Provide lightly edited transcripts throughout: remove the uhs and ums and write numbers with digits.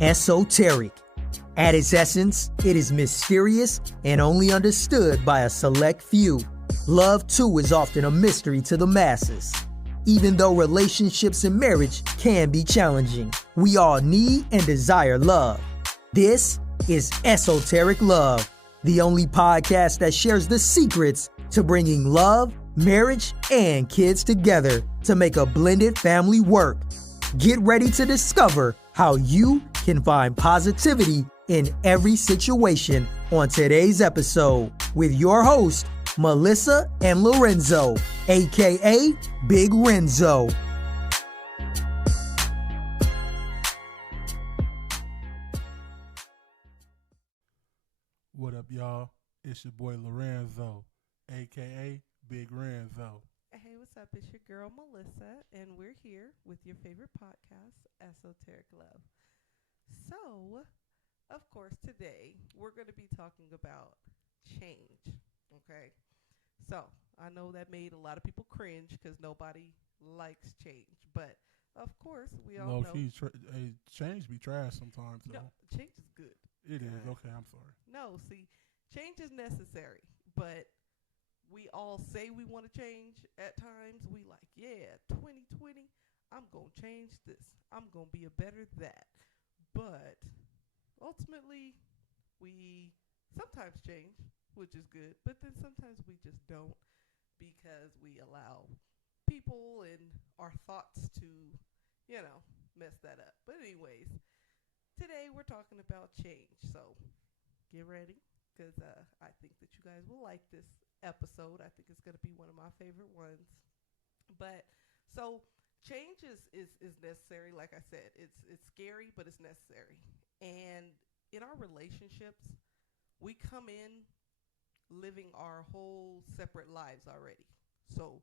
Esoteric. At its essence, it is mysterious and only understood by a select few. Love, too, is often a mystery to the masses. Even though relationships and marriage can be challenging, we all need and desire love. This is Esoteric Love, the only podcast that shares the secrets to bringing love, marriage, and kids together to make a blended family work. Get ready to discover how you can find positivity in every situation on today's episode with your host, Melissa and Lorenzo, aka Big Renzo. What up, y'all? It's your boy Lorenzo, aka Big Renzo. Hey, what's up? It's your girl Melissa, and we're here with your favorite podcast, Esoteric Love. So, of course, today we're going to be talking about change, okay? So, I know that made a lot of people cringe because nobody likes change, but of course, we all know. Change be trash sometimes, though. No, change is good. It is. Okay, I'm sorry. No, see, change is necessary, but we all say we want to change at times. We like, yeah, 2020, I'm going to change this. I'm going to be a better that. But ultimately, we sometimes change, which is good, but then sometimes we just don't because we allow people and our thoughts to, mess that up. But anyways, today we're talking about change. So get ready because I think that you guys will like this episode. I think it's going to be one of my favorite ones. But so change is necessary. Like I said, it's scary, but it's necessary. And in our relationships, we come in living our whole separate lives already. So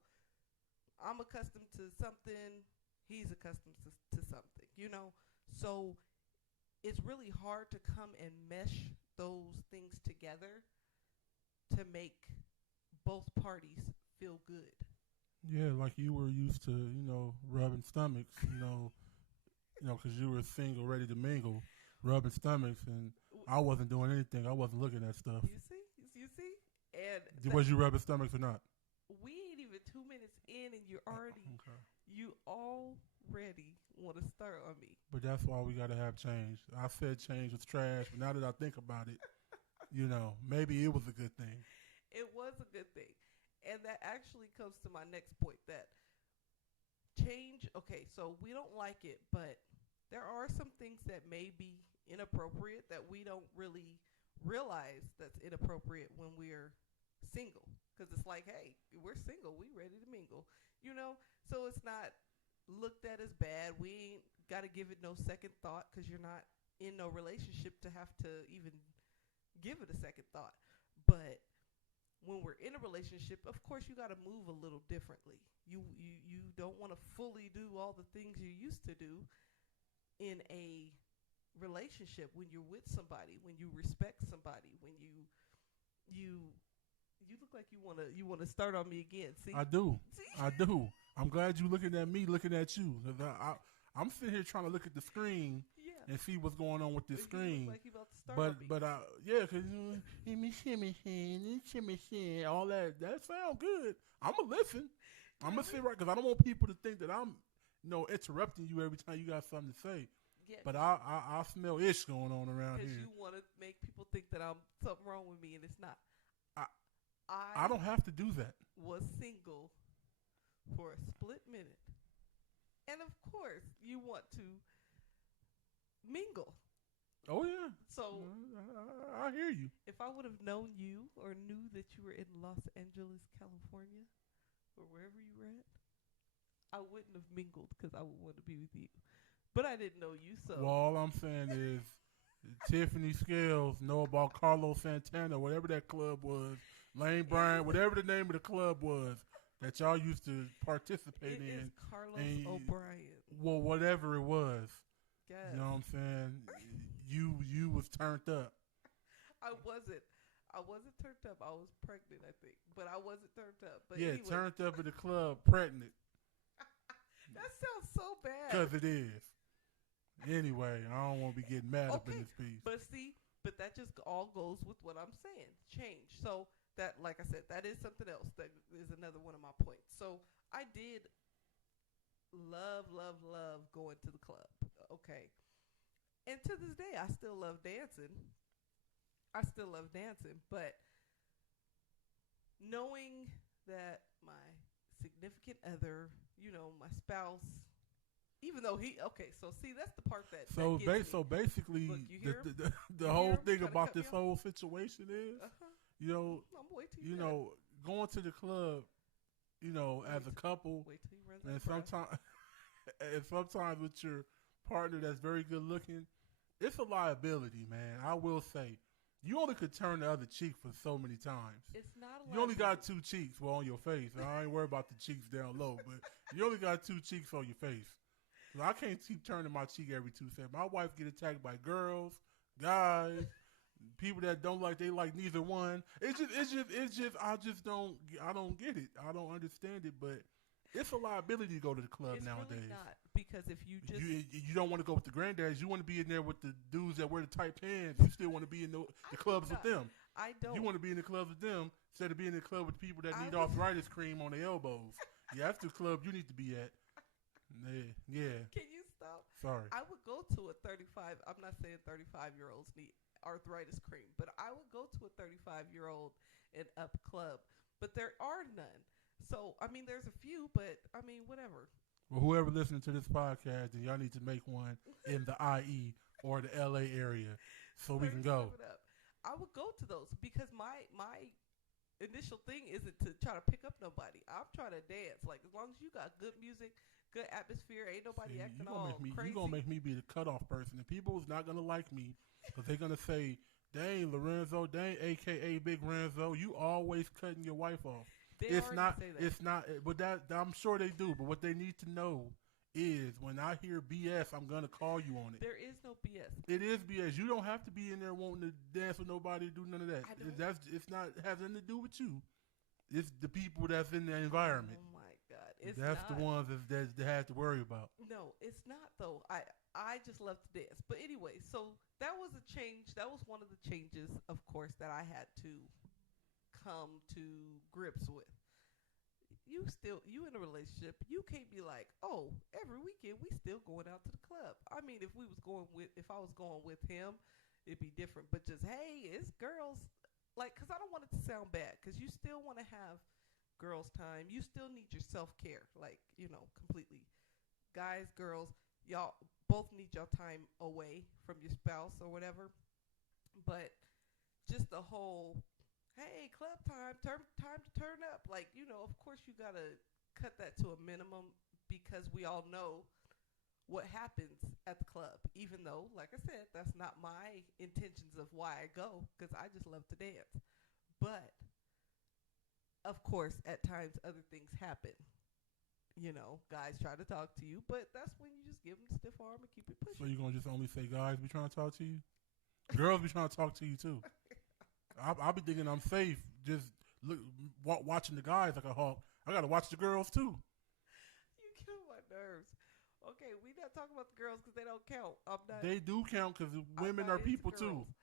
I'm accustomed to something, he's accustomed to something, So it's really hard to come and mesh those things together to make both parties feel good. Yeah, like you were used to, rubbing stomachs, because you were single, ready to mingle, rubbing stomachs, and I wasn't doing anything. I wasn't looking at stuff. You see? And was you rubbing stomachs or not? We ain't even 2 minutes in, and you already want to start on me. But that's why we got to have change. I said change was trash, but now that I think about it, maybe it was a good thing. It was a good thing. And that actually comes to my next point, that change, okay, so we don't like it, but there are some things that may be inappropriate that we don't really realize that's inappropriate when we're single. Because it's like, hey, we're single, we ready to mingle, So it's not looked at as bad. We ain't got to give it no second thought because you're not in no relationship to have to even give it a second thought. But when we're in a relationship, of course, you got to move a little differently. You don't want to fully do all the things you used to do in a relationship when you're with somebody, when you respect somebody, when you look like you want to start on me again. See? I do. I'm glad you looking at me, looking at you. I'm sitting here trying to look at the screen and see what's going on with this screen. Like you about to start because all that sounds good. I'm gonna listen. I'm gonna sit right because I don't want people to think that I'm, interrupting you every time you got something to say. Yeah, but I smell ish going on around here. Because you want to make people think that I'm something wrong with me, and it's not. I don't have to do that. Was single for a split minute. And of course, you want to mingle. Oh, yeah. So I hear you. If I would have known you or knew that you were in Los Angeles, California, or wherever you were at, I wouldn't have mingled because I would want to be with you. But I didn't know you, so. Well, all I'm saying is Tiffany Scales know about Carlos Santana, whatever that club was, Lane Bryant, whatever the name of the club was that y'all used to participate in. It is Carlos O'Brien. Well, whatever it was. Yes. You know what I'm saying? You was turned up. I wasn't turned up. I was pregnant, I think. But I wasn't turned up. But yeah, anyway. Turned up at the club, pregnant. That sounds so bad. Because it is. Anyway, I don't want to be getting mad up in Okay, this piece. but see, but that just all goes with what I'm saying. Change. So that, like I said, that is something else. That is another one of my points. So I did love, love, love going to the club. Okay, and to this day, I still love dancing. I still love dancing, but knowing that my significant other, my spouse, even though so see, that's the part that So, that gets me. so basically, Look, you hear him? the You whole hear him thing trying to about cut me this off? whole situation is, Uh-huh. you know, I'm way too you know, going to the club, as a couple, wait till he runs and out of breath. sometimes, and sometimes with your partner that's very good looking, it's a liability, man. I will say, you only could turn the other cheek for so many times. It's not a You only got liability. 2 cheeks, well, on your face. I ain't worried about the cheeks down low, but you only got 2 cheeks on your face. So I can't keep turning my cheek every 2 seconds. My wife get attacked by girls, guys, people that don't like. They like neither one. It's just. I don't get it. I don't understand it. But it's a liability to go to the club It's nowadays. really not, because if you just You don't want to go with the granddads. You want to be in there with the dudes that wear the tight pants. You still want to be in the I clubs do with not. them. I don't. You want to be in the clubs with them instead of being in the club with people that I need was- arthritis cream on their elbows. Yeah, that's the club you need to be at. Yeah. Can you stop? Sorry. I would go to a 35. I'm not saying 35-year-olds need arthritis cream, but I would go to a 35-year-old and up club. But there are none. So I mean, there's a few, but I mean, whatever. Well, whoever listening to this podcast, then y'all need to make one in the IE or the LA area so we can go. 37 up. I would go to those because my initial thing isn't to try to pick up nobody. I'm trying to dance. Like, as long as you got good music, good atmosphere, ain't nobody See, acting you gonna all make me, crazy. You gonna make me be the cutoff person, and people is not gonna like me because they're gonna say, "Dang, Lorenzo, dang, AKA Big Renzo, you always cutting your wife off." They It's already not. say that. It's not. But that I'm sure they do. But what they need to know is when I hear BS, I'm gonna call you on it. There is no BS. It is BS. You don't have to be in there wanting to dance with nobody, do none of that. I don't. It's not has nothing to do with you. It's the people that's in the environment. Oh my God, it's That's not. the ones that they have to worry about. No, it's not though. I just love to dance. But anyway, so that was a change. That was one of the changes, of course, that I had to come to grips with. You in a relationship, you can't be like, oh, every weekend we still going out to the club. I mean, if I was going with him, it'd be different. But just, hey, it's girls, like, because I don't want it to sound bad, because you still want to have girls time. You still need your self-care, like, completely. Guys, girls, y'all both need your time away from your spouse or whatever. But just the whole, hey, club time, time to turn up. Like, of course you got to cut that to a minimum, because we all know what happens at the club. Even though, like I said, that's not my intentions of why I go, because I just love to dance. But, of course, at times other things happen. Guys try to talk to you, but that's when you just give them the stiff arm and keep it pushing. So you're gonna just only say guys be trying to talk to you? Girls be trying to talk to you too. I'll be thinking I'm safe just watching the guys like a hawk. I gotta watch the girls too. You get on my nerves. Okay, we not talking about the girls because they don't count. I'm not. They do count because women I'm are not into people too. girls.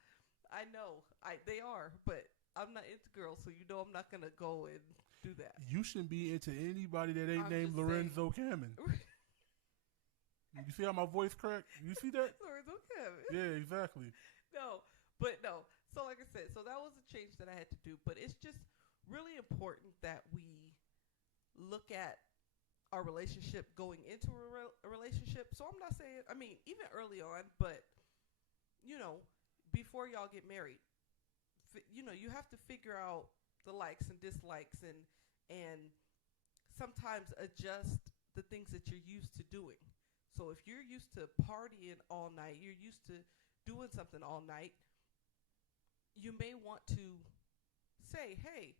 I know. They are, but I'm not into girls, so I'm not gonna go and do that. You shouldn't be into anybody that ain't I'm named just Lorenzo Cameron. You see how my voice cracked? You see that? Lorenzo Kevin. Yeah, exactly. No. So like I said, so that was a change that I had to do. But it's just really important that we look at our relationship going into a relationship. So I'm not saying, I mean, even early on, but, before y'all get married, you have to figure out the likes and dislikes and sometimes adjust the things that you're used to doing. So if you're used to partying all night, you're used to doing something all night, you may want to say, hey,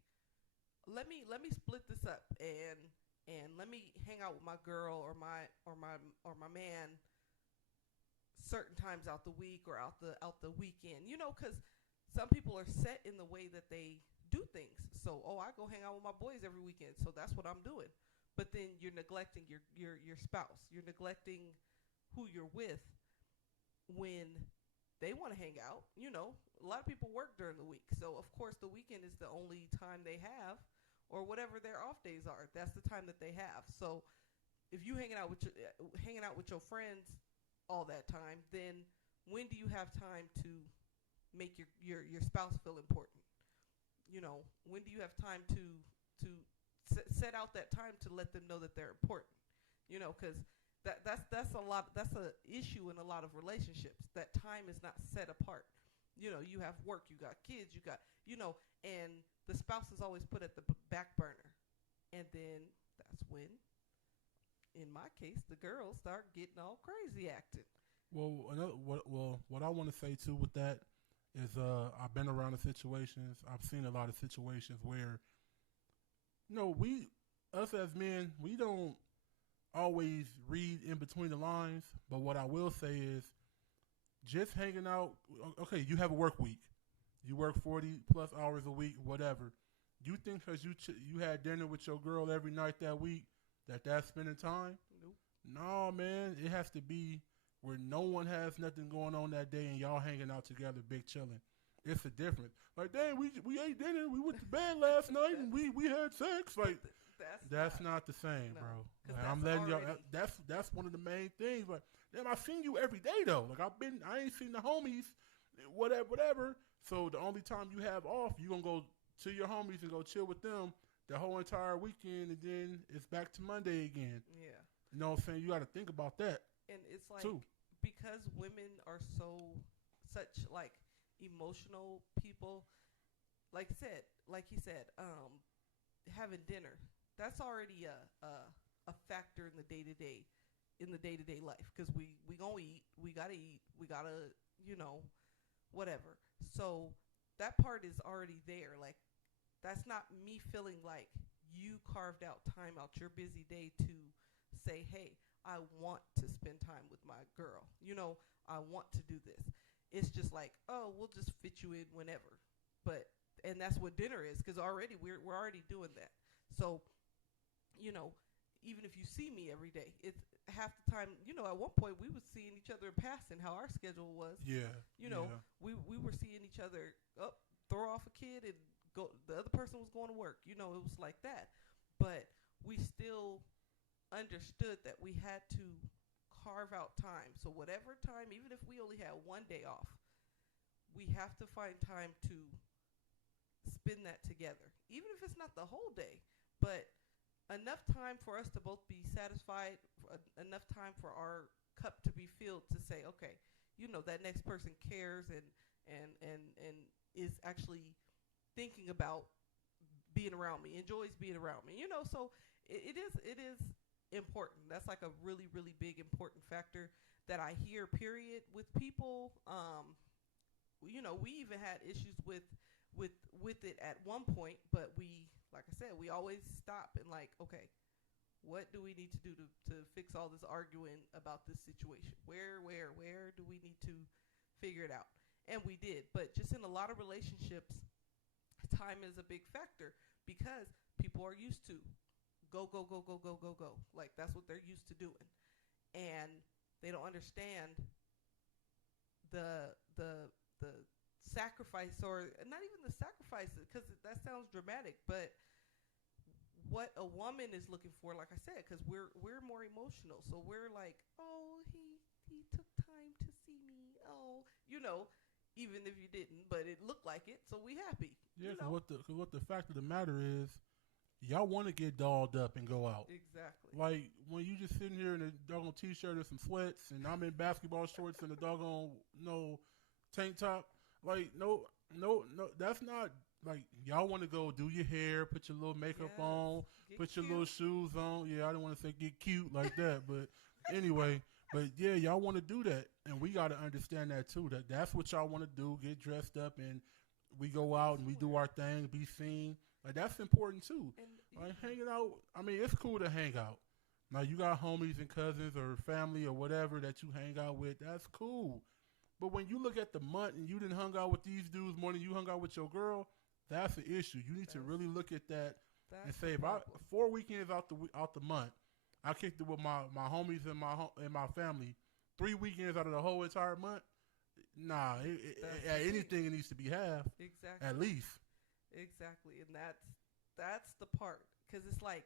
let me split this up and let me hang out with my girl or my man certain times out the week or out the weekend, because some people are set in the way that they do things. So, I go hang out with my boys every weekend, so that's what I'm doing. But then you're neglecting your spouse. You're neglecting who you're with. when they want to hang out, a lot of people work during the week. So, of course, the weekend is the only time they have, or whatever their off days are. That's the time that they have. So, if you hanging out with your friends all that time, then when do you have time to make your spouse feel important? When do you have time to set out that time to let them know that they're important? Because that's a lot. That's a issue in a lot of relationships. That time is not set apart. You have work, you got kids, you got, and the spouse is always put at the back burner, and then that's when, in my case, the girls start getting all crazy acting. What I want to say too with that is I've been around the situations. I've seen a lot of situations where us as men, we don't always read in between the lines. But what I will say is, just hanging out. Okay, you have a work week. You work 40 plus hours a week, whatever. You think because you had dinner with your girl every night that week that's spending time? Nope. No, man. It has to be where no one has nothing going on that day and y'all hanging out together, big chilling. It's a difference. Like, dang, we ate dinner, we went to bed last night, and we had sex. Like, that's not the same, bro. Like, I'm letting y'all. That's one of the main things. Like, damn, I seen you every day though. Like, I ain't seen the homies, whatever. So the only time you have off, you gonna go to your homies and go chill with them the whole entire weekend, and then it's back to Monday again. Yeah. You know what I'm saying? You got to think about that. And it's like, too. Because women are such like emotional people, like he said, having dinner, that's already a factor in the day-to-day life, because we gonna eat, we gotta whatever. So that part is already there. Like, that's not me feeling like you carved out time out your busy day to say, hey, I want to spend time with my girl. I want to do this. It's just like, oh, we'll just fit you in whenever. And that's what dinner is, because already we're already doing that. So, even if you see me every day, it's half the time. At one point we was seeing each other in passing. How our schedule was. Yeah. We were seeing each other up, throw off a kid, and go. The other person was going to work. It was like that. But we still understood that we had to carve out time. So whatever time, even if we only had one day off, we have to find time to spend that together. Even if it's not the whole day, but enough time for us to both be satisfied, enough time for our cup to be filled to say, okay, that next person cares and is actually thinking about being around me, enjoys being around me. So it is important. That's like a really, really big important factor that I hear, period, with people. We even had issues with it at one point, but like I said, we always stop and like, okay, what do we need to do to fix all this arguing about this situation? Where do we need to figure it out? And we did. But just in a lot of relationships, time is a big factor, because people are used to go. Like, that's what they're used to doing. And they don't understand the sacrifice, or not even the sacrifice, because that sounds dramatic, but what a woman is looking for, like I said, because we're more emotional. So we're like, oh, he took time to see me. Oh, even if you didn't, but it looked like it, so we happy. Yeah, because what the fact of the matter is, y'all want to get dolled up and go out. Exactly. Like, when you just sitting here in a doggone t-shirt and some sweats, and I'm in basketball shorts and a doggone tank top. Like, no, that's not, like, y'all want to go do your hair, put your little makeup on, put your little shoes on. Yeah, I didn't want to say get cute like that, but anyway. But yeah, y'all want to do that, and we got to understand that too. That's what y'all want to do, get dressed up, and we go out and we do our thing, be seen. Like, that's important too. Like, hanging out, I mean, it's cool to hang out. Now, you got homies and cousins or family or whatever that you hang out with, that's cool. But when you look at the month and you didn't hung out with these dudes more than you hung out with your girl, that's an issue. You need to really look at that and say, if 4 weekends out the month, I kicked it with my homies and my family, 3 weekends out of the whole entire month. Nah, anything it needs to be half. Exactly. At least. Exactly, and that's the part, because it's like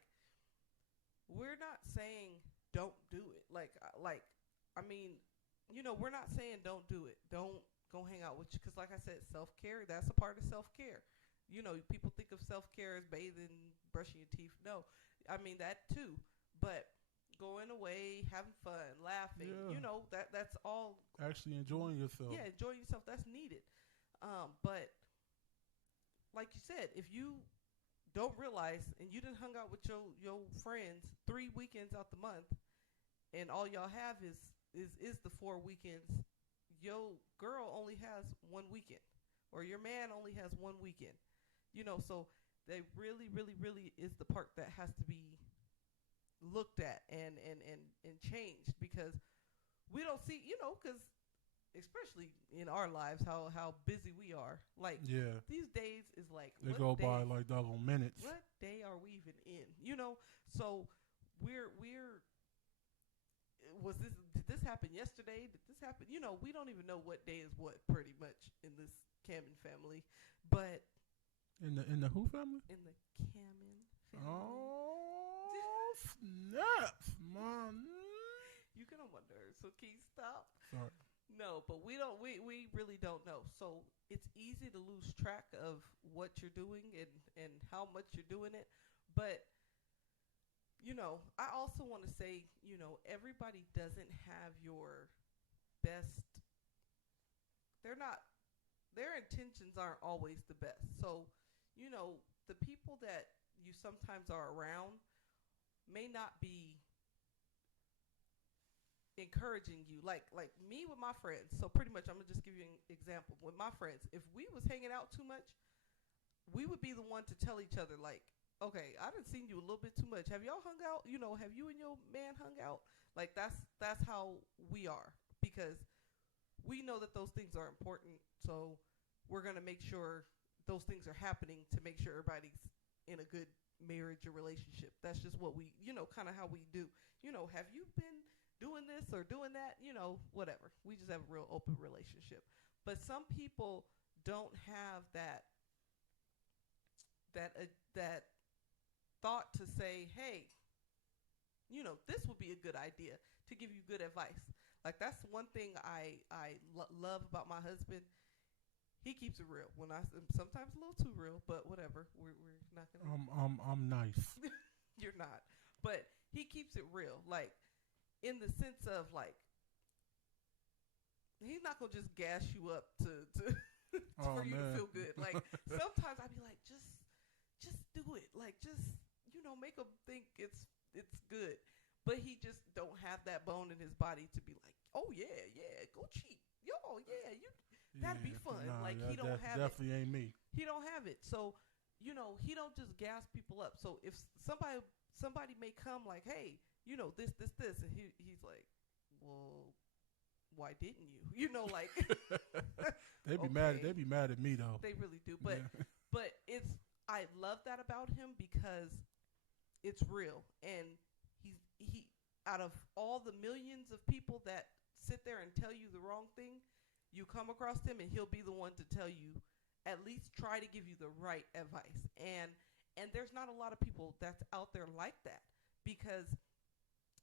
we're not saying don't do it. Like I mean, we're not saying don't do it. Don't go hang out with you, because like I said, self-care, that's a part of self-care. People think of self-care as bathing, brushing your teeth. No, I mean that too, but going away, having fun, laughing, that's all. Actually enjoying yourself. Yeah, enjoying yourself, that's needed. But like you said, if you don't realize and you done hung out with your friends 3 weekends out the month, and all y'all have is the 4 weekends, your girl only has 1 weekend, or your man only has 1 weekend. So they really, really, really is the part that has to be looked at and changed, because we don't see, because especially in our lives, how busy we are. Like, these days is like, they go by like doggone minutes. What day are we even in? So we're did this happen yesterday? Did this happen? We don't even know what day is what, pretty much, in this Cameron family. But in the who family? In the Cameron family. Oh, snaps, man. You gonna wonder. So can you stop? Sorry. No, but we really don't know. So it's easy to lose track of what you're doing and how much you're doing it. But I also want to say, everybody doesn't have your best. Their intentions aren't always the best. So, the people that you sometimes are around may not be encouraging you, like me with my friends. So pretty much, I'm gonna just give you an example. With my friends, if we was hanging out too much, we would be the one to tell each other, like, okay, I done seen you a little bit too much. Have y'all hung out? Have you and your man hung out? Like, that's how we are, because we know that those things are important. So we're gonna make sure those things are happening to make sure everybody's in a good marriage or relationship. That's just what we, kind of how we do. Have you been doing this or doing that? Whatever. We just have a real open relationship. But some people don't have that thought to say, hey, this would be a good idea, to give you good advice. Like, that's one thing I love about my husband. He keeps it real. Sometimes a little too real, but whatever. We're not gonna. I'm nice. You're not, but he keeps it real. Like, in the sense of, like, he's not gonna just gas you up to for you to feel good. Like, sometimes I'd be like, just do it. Like, just make him think it's good. But he just don't have that bone in his body to be like, oh yeah, go cheat. Yo, yeah, that'd be fun. Nah, like, he don't have definitely it. Ain't me. He don't have it. So, he don't just gas people up. So if somebody may come like, hey, this, and he's like, well, why didn't you? Like, They'd be mad. They'd be mad at me though. They really do. But but I love that about him, because it's real, and he out of all the millions of people that sit there and tell you the wrong thing, you come across him and he'll be the one to tell you, at least try to give you the right advice. And there's not a lot of people that's out there like that, because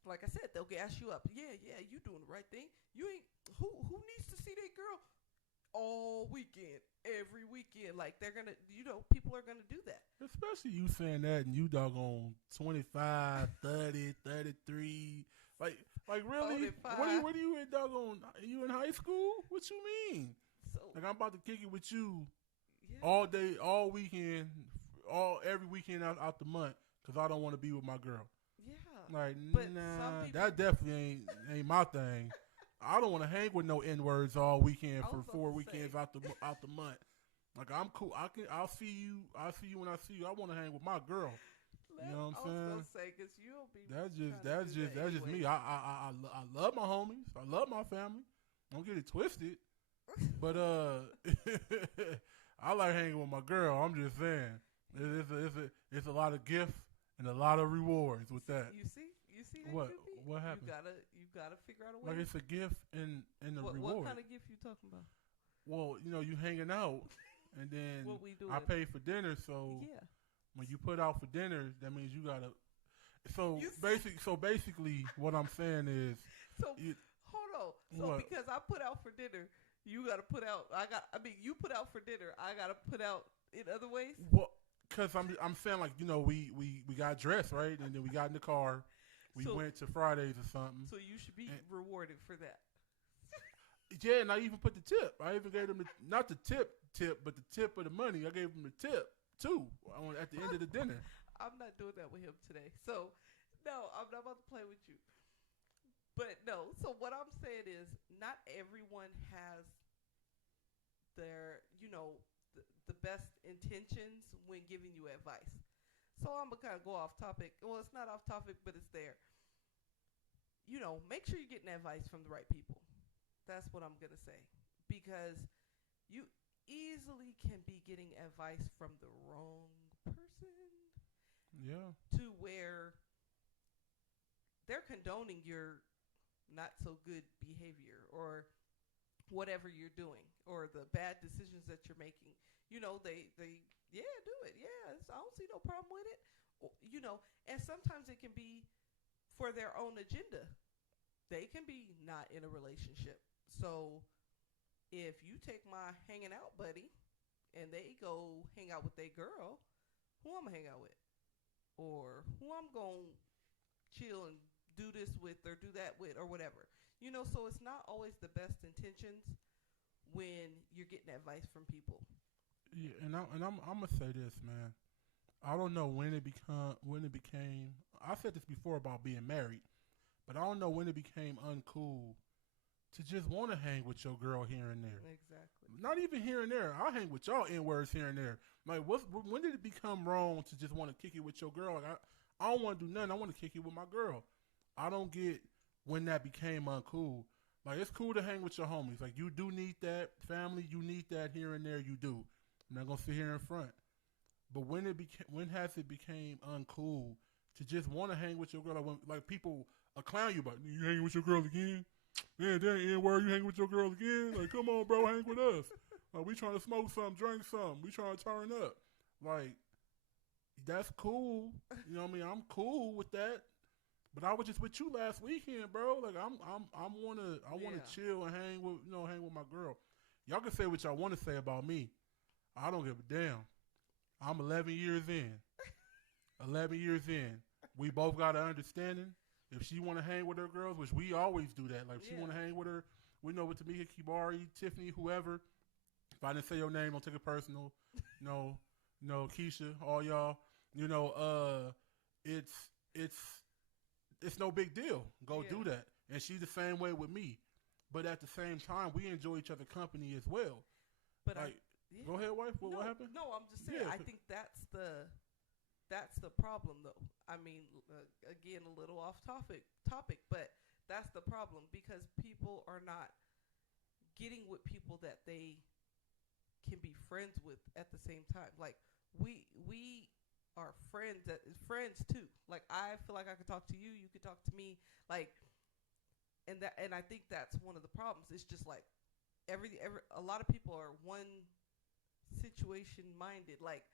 like I said, they'll gas you up. Yeah, you doing the right thing. You ain't who needs to see that girl all weekend, every weekend. Like, they're gonna, people are gonna do that. Especially you saying that, and you doggone 25, 30, 33. Like really? What are you in doggone? You in high school? What you mean? So, like, I'm about to kick it with you yeah, all day, all weekend, every weekend out the month, because I don't want to be with my girl. Yeah. Like, but nah, that definitely ain't my thing. I don't want to hang with no N-words all weekend for 4 weekends out the month. Like, I'm cool. I'll see you when I see you. I want to hang with my girl. You know what I'm saying? I was gonna say, because you'll be. That's just me. I love my homies. I love my family. Don't get it twisted. But I like hanging with my girl. I'm just saying, it's a lot of gifts and a lot of rewards with that. You see what happened? You gotta figure out a way. Like it's a gift and the reward. What kind of gift you talking about? Well, you hanging out, and then What we doing? I pay for dinner. So Yeah. when you put out for dinner, that means you gotta. So You basically, what I'm saying is, So hold on. So What? because I put out for dinner, you gotta put out. You put out for dinner. I gotta put out in other ways. well, because I'm saying like we got dressed right, and then we got in the car, we So- went to Fridays or something. So you should be And- rewarded for that. Yeah, and I even put the tip. I even gave them not the tip, but the tip of the money. I gave them the tip too at the end of the dinner. I'm not doing that with him today. So no, I'm not about to play with you. But no. So what I'm saying is, not everyone has their the best intentions when giving you advice. So I'm gonna kind of go off topic. Well, it's not off topic, but it's there. Make sure you're getting advice from the right people. That's what I'm gonna say, because you easily can be getting advice from the wrong person Yeah. to where they're condoning your not so good behavior or whatever you're doing or the bad decisions that you're making. They yeah, do it. Yeah, I don't see no problem with it. And sometimes it can be for their own agenda. They can be not in a relationship. So if you take my hanging out buddy and they go hang out with their girl, who I'm gonna hang out with? Or who I'm gonna chill and do this with or do that with or whatever. So it's not always the best intentions when you're getting advice from people. Yeah, and I'm gonna say this, man. I don't know when it became. I said this before about being married, but I don't know when it became uncool to just want to hang with your girl here and there. Exactly. Not even here and there. I hang with y'all N-words here and there. Like, when did it become wrong to just want to kick it with your girl? Like, I don't want to do nothing. I want to kick it with my girl. I don't get when that became uncool. Like, it's cool to hang with your homies. Like, you do need that family. You need that here and there. You do. I'm not gonna sit here in front. But when has it became uncool to just want to hang with your girl? Like people clown you about, you hanging with your girl again? Man, that ain't N-word, you hanging with your girl again? Like, come on, bro, hang with us. Like, we trying to smoke something, drink something. We trying to turn up. Like, that's cool. You know what I mean? I'm cool with that. But I was just with you last weekend, bro. Like, I wanna chill and hang with my girl. Y'all can say what y'all want to say about me. I don't give a damn. I'm 11 years in. 11 years in. We both got an understanding. If she want to hang with her girls, which we always do that. Like, if she want to hang with her, we know with Tamika, Kibari, Tiffany, whoever. If I didn't say your name, don't take it personal. No, Keisha, all y'all. It's no big deal. Go do that. And she's the same way with me. But at the same time, we enjoy each other's company as well. But like, go ahead, wife. What happened? No, I'm just saying. I think that's the problem, though. I mean, again, a little off topic, but that's the problem because people are not getting with people that they can be friends with at the same time. Like we are friends too. Like I feel like I could talk to you, you could talk to me. Like, and I think that's one of the problems. It's just like a lot of people are one situation minded. Like,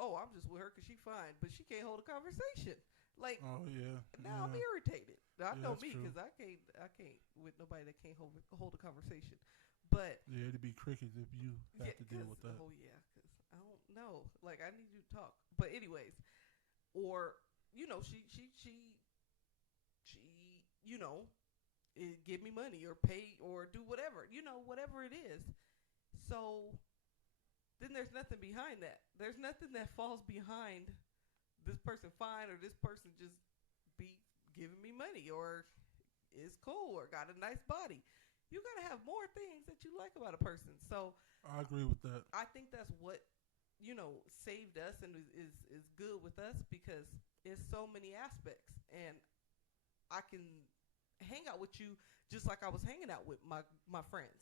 oh, I'm just with her because she's fine, but she can't hold a conversation. Like, oh yeah. Now I'm irritated. I know me because I can't with nobody that can't hold a conversation. But yeah, it'd be crickets if you have to deal with that. Oh yeah, because I don't know. Like I need you to talk. But anyways, or she give me money or pay or do whatever whatever it is. So then there's nothing behind that. There's nothing that falls behind this person fine or this person just be giving me money or is cool or got a nice body. You got to have more things that you like about a person. So I agree with that. I think that's what, saved us and is good with us because it's so many aspects. And I can hang out with you just like I was hanging out with my friends.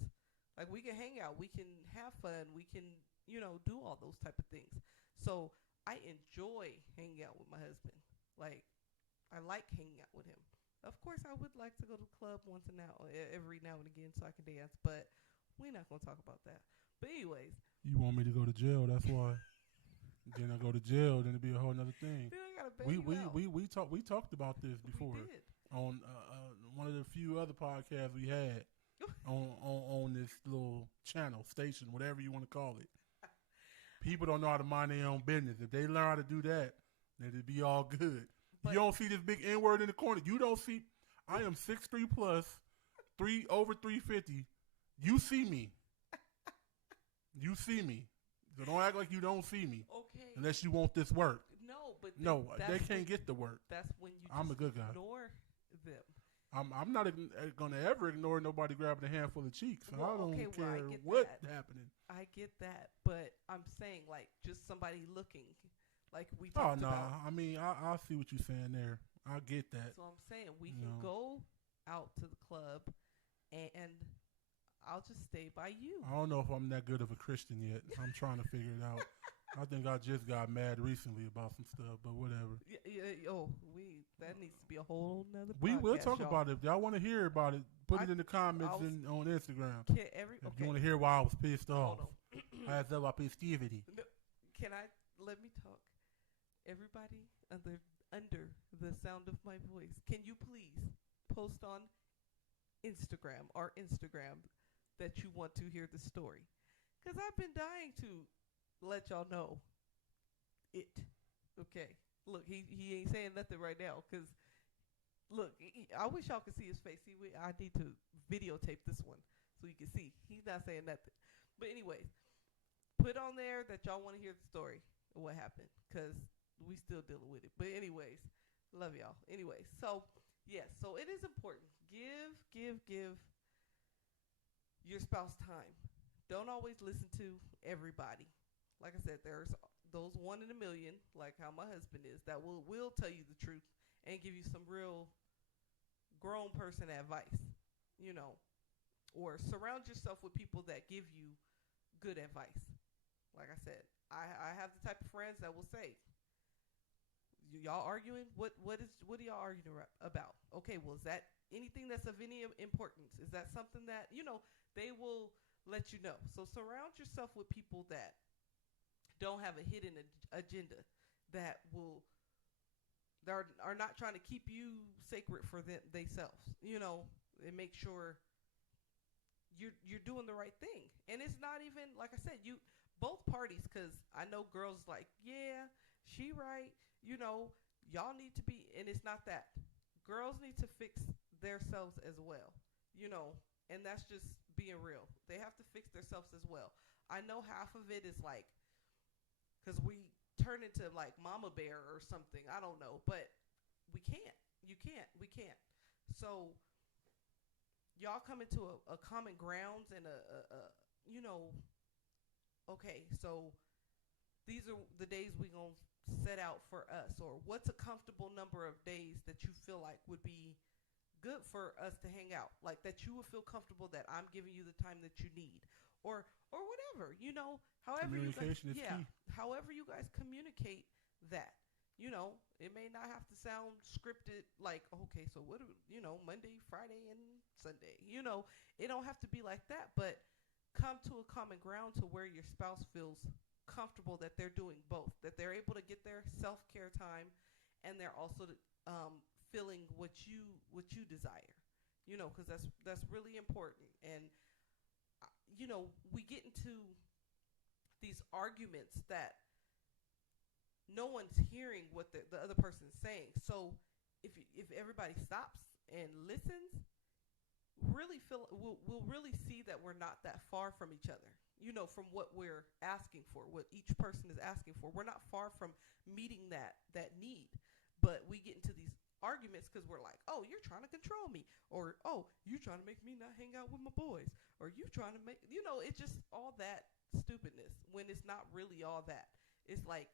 Like we can hang out, we can have fun, we can, do all those type of things. So I enjoy hanging out with my husband. Like I like hanging out with him. Of course, I would like to go to the club every now and again so I can dance, but we're not gonna talk about that. But anyways, You want me to go to jail? That's why. Then I go to jail. Then it'd be a whole other thing. then I gotta bail you out. We talked about this before We did. on one of the few other podcasts we had on this little channel station, whatever you want to call it. People don't know how to mind their own business. If they learn how to do that, then it'd be all good. But you don't see this big N word in the corner. You don't see. I am 6'3" plus, over 350. You see me. You see me. So don't act like you don't see me. Okay. Unless you want this work. No, but No, they can't get the work. That's when you. I'm a good guy. Ignore them. I'm not going to ever ignore nobody grabbing a handful of cheeks. Well, I don't okay, well, I care get what's that. happening. I get that, but I'm saying like just somebody looking, like we Oh, talked no. about. I mean, I see what you're saying there. I get that. So I'm saying we can go out to the club, and I'll just stay by you. I don't know if I'm that good of a Christian yet. I'm trying to figure it out. I think I just got mad recently about some stuff, but whatever. That needs to be a whole nother. We will podcast, talk y'all. about it. If y'all want to hear about it, put it in the comments on Instagram. If you want to hear why I was pissed off. I said about festivity. No, let me talk. Everybody under the sound of my voice, can you please post on our Instagram that you want to hear the story? Because I've been dying to let y'all know it. Okay. Look, he ain't saying nothing right now because, look, I wish y'all could see his face. I need to videotape this one so you can see. He's not saying nothing. But anyways, put on there that y'all want to hear the story of what happened because we still dealing with it. But anyways, love y'all. Anyways, so, yes, so it is important. Give your spouse time. Don't always listen to everybody. Like I said, there's those 1 in a million, like how my husband is, that will tell you the truth and give you some real grown person advice, or surround yourself with people that give you good advice. Like I said, I have the type of friends that will say, y'all arguing? What are y'all arguing about? Okay, well, is that anything that's of any importance? Is that something that, they will let you know. So surround yourself with people that don't have a hidden agenda, that are not trying to keep you sacred for themselves, and make sure you're doing the right thing. And it's not even, like I said, both parties, because I know girls like, yeah, she right, y'all need to be, and it's not that. Girls need to fix themselves as well, and that's just being real. They have to fix themselves as well. I know half of it is like, because we turn into like mama bear or something. I don't know, but we can't. We can't. So y'all come into a common grounds and okay, so these are the days we gonna set out for us, or what's a comfortable number of days that you feel like would be good for us to hang out, like that you would feel comfortable that I'm giving you the time that you need, or whatever, however you guys, Communication is key. However you guys communicate that, it may not have to sound scripted, like, okay, so what, Monday, Friday, and Sunday, it don't have to be like that, but come to a common ground to where your spouse feels comfortable that they're doing both, that they're able to get their self-care time, and they're also feeling what you desire, because that's really important. And we get into these arguments that no one's hearing what the other person's saying. So if everybody stops and listens, we'll really see that we're not that far from each other, from what we're asking for, what each person is asking for. We're not far from meeting that need, but we get into these arguments because we're like, oh, you're trying to control me, or oh, you're trying to make me not hang out with my boys, or you trying to make, it's just all that stupidness when it's not really all that. It's like,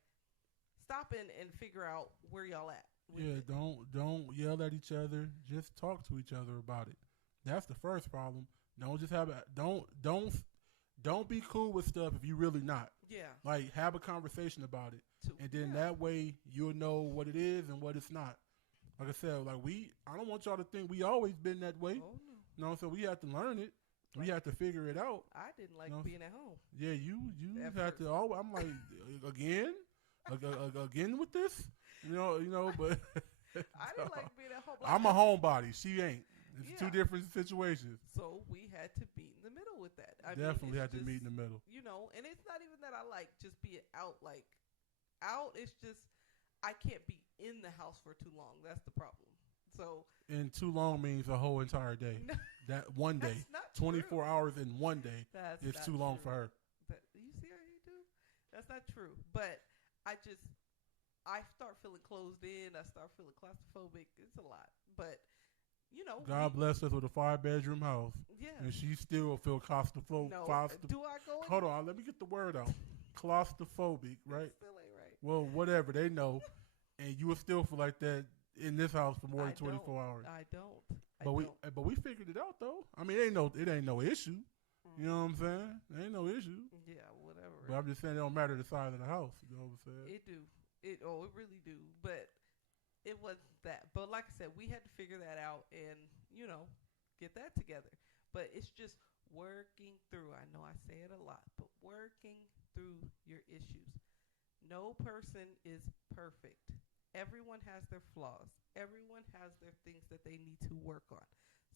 stop and figure out where y'all at. Yeah, don't yell at each other. Just talk to each other about it. That's the first problem. Don't just have don't be cool with stuff if you really not. Yeah. Like, have a conversation about it. And then that way you'll know what it is and what it's not. like I said, like I don't want y'all to think we always been that way. Oh, no. You know, so we have to learn it. We have to figure it out. I didn't like being at home. Yeah, you At had to. Oh, I'm like, again, again with this. You know, but I didn't like being at home. I'm a homebody. She ain't. It's two different situations. So we had to meet in the middle with that. I Definitely mean, had to meet in the middle. You know, and it's not even that I like just being out. Like out, it's just I can't be in the house for too long. That's the problem. So and too long means a whole entire day. No, that one day, 24 hours in one day, is too long for her. You see how you do? That's not true. But I start feeling closed in. I start feeling claustrophobic. It's a lot. But you know, God bless us with a 5-bedroom house. Yeah, and she still feel claustrophobic. No, do I go? Hold on, let me get the word out. Claustrophobic, right? Still ain't right. Well, whatever they know, and you will still feel like that in this house for more than 24 hours. I don't. But we figured it out though. I mean, it ain't no issue. You know what I'm saying? It ain't no issue. Yeah, whatever. But I'm just saying it don't matter the size of the house. You know what I'm saying? It do. It really do. But it wasn't that. But like I said, we had to figure that out and, you know, get that together. But it's just working through. I know I say it a lot, but working through your issues. No person is perfect. Everyone has their flaws. Everyone has their things that they need to work on.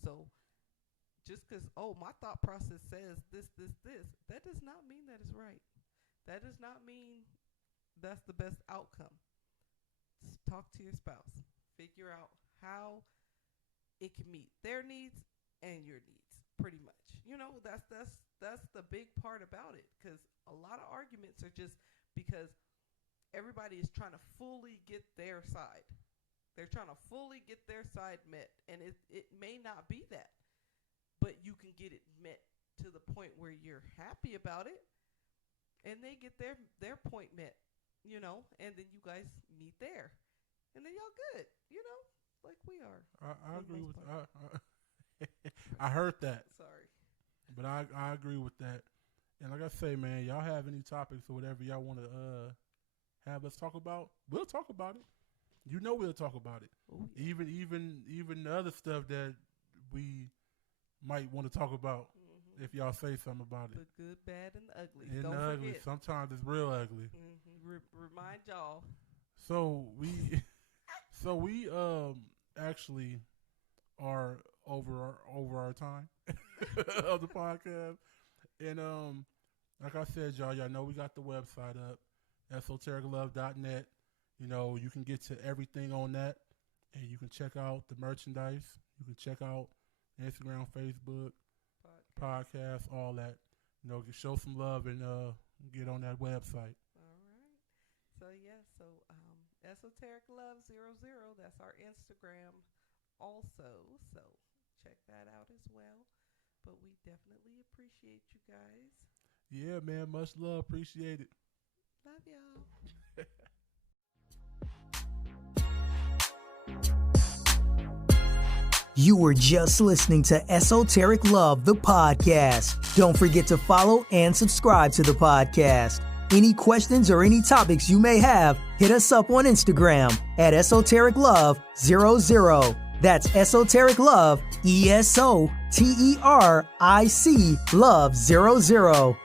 So just because, my thought process says this, that does not mean that it's right. That does not mean that's the best outcome. Talk to your spouse. Figure out how it can meet their needs and your needs, pretty much. You know, that's the big part about it, because a lot of arguments are just because everybody is trying to fully get their side. They're trying to fully get their side met, and it may not be that, but you can get it met to the point where you're happy about it, and they get their point met, you know, and then you guys meet there, and then y'all good, you know, like we are. I agree with I heard that. Sorry. But I agree with that. And like I say, man, y'all have any topics or whatever y'all want to have us talk about, we'll talk about it. You know we'll talk about it. Ooh, yeah. Even the other stuff that we might want to talk about, if y'all say something about it. The good, bad, and the ugly. And Don't the ugly. forget. Sometimes it's real ugly. Remind y'all. So we actually are over our time of the podcast. And like I said, y'all know we got the website up, esotericlove.net. You know, you can get to everything on that, and you can check out the merchandise. You can check out Instagram, Facebook, podcast, all that. You know, show some love and get on that website. All right. So Esoteric Love 00. That's our Instagram also. So check that out as well. But we definitely appreciate you guys. Yeah, man. Much love. Appreciate it. Love y'all. You were just listening to Esoteric Love, the podcast. Don't forget to follow and subscribe to the podcast. Any questions or any topics you may have, hit us up on Instagram at Esoteric Love 00. That's Esoteric Love, ESOTERIC Love 00.